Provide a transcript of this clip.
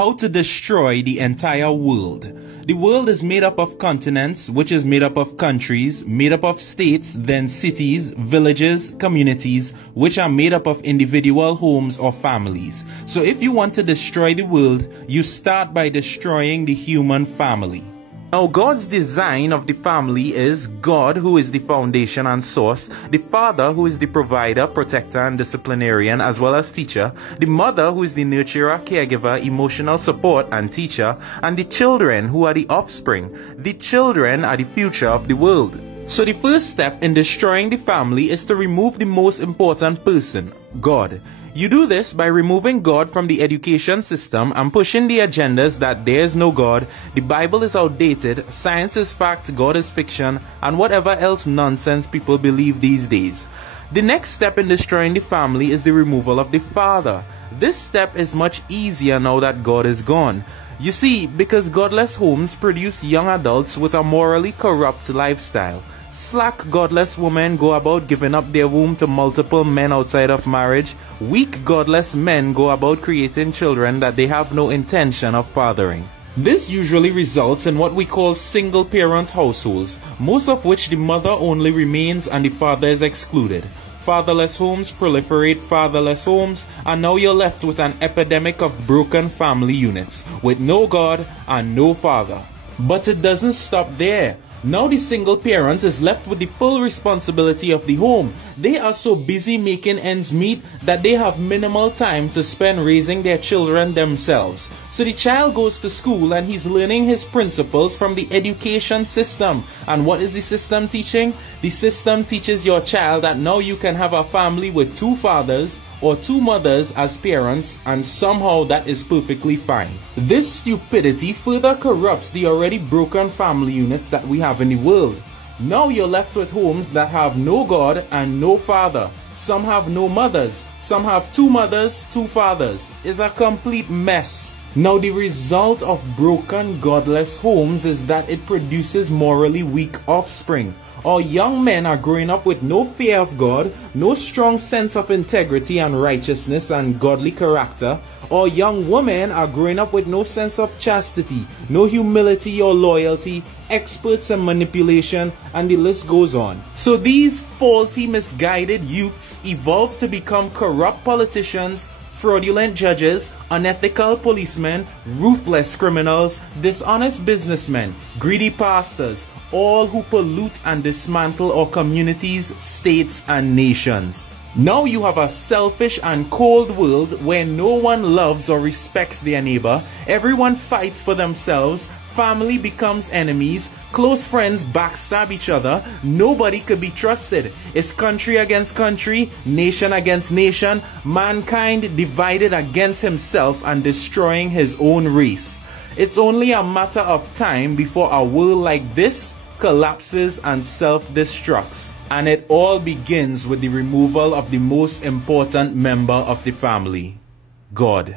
How to destroy the entire world. The world is made up of continents, which is made up of countries, made up of states, then cities, villages, communities, which are made up of individual homes or families. So if you want to destroy the world, you start by destroying the human family. Now, God's design of the family is God, who is the foundation and source, the father, who is the provider, protector, and disciplinarian, as well as teacher, the mother, who is the nurturer, caregiver, emotional support, and teacher, and the children, who are the offspring. The children are the future of the world. So the first step in destroying the family is to remove the most important person, God. You do this by removing God from the education system and pushing the agendas that there is no God, the Bible is outdated, science is fact, God is fiction, and whatever else nonsense people believe these days. The next step in destroying the family is the removal of the father. This step is much easier now that God is gone. You see, because godless homes produce young adults with a morally corrupt lifestyle. Slack, godless women go about giving up their womb to multiple men outside of marriage. Weak, godless men go about creating children that they have no intention of fathering. This usually results in what we call single-parent households, most of which the mother only remains and the father is excluded. Fatherless homes proliferate fatherless homes, and now you're left with an epidemic of broken family units, with no God and no father. But it doesn't stop there. Now the single parent is left with the full responsibility of the home. They are so busy making ends meet that they have minimal time to spend raising their children themselves. So the child goes to school and he's learning his principles from the education system. And what is the system teaching? The system teaches your child that now you can have a family with two fathers or two mothers as parents, and somehow that is perfectly fine. This stupidity further corrupts the already broken family units that we have in the world. Now you're left with homes that have no God and no father. Some have no mothers, some have two mothers, two fathers. It's a complete mess. Now the result of broken godless homes is that it produces morally weak offspring. Our young men are growing up with no fear of God, no strong sense of integrity and righteousness and godly character. Our young women are growing up with no sense of chastity, no humility or loyalty, experts in manipulation, and the list goes on. So these faulty, misguided youths evolve to become corrupt politicians, fraudulent judges, unethical policemen, ruthless criminals, dishonest businessmen, greedy pastors, all who pollute and dismantle our communities, states, and nations. Now you have a selfish and cold world where no one loves or respects their neighbor, everyone fights for themselves, family becomes enemies, close friends backstab each other, nobody could be trusted. It's country against country, nation against nation, mankind divided against himself and destroying his own race. It's only a matter of time before a world like this collapses and self-destructs. And it all begins with the removal of the most important member of the family, God.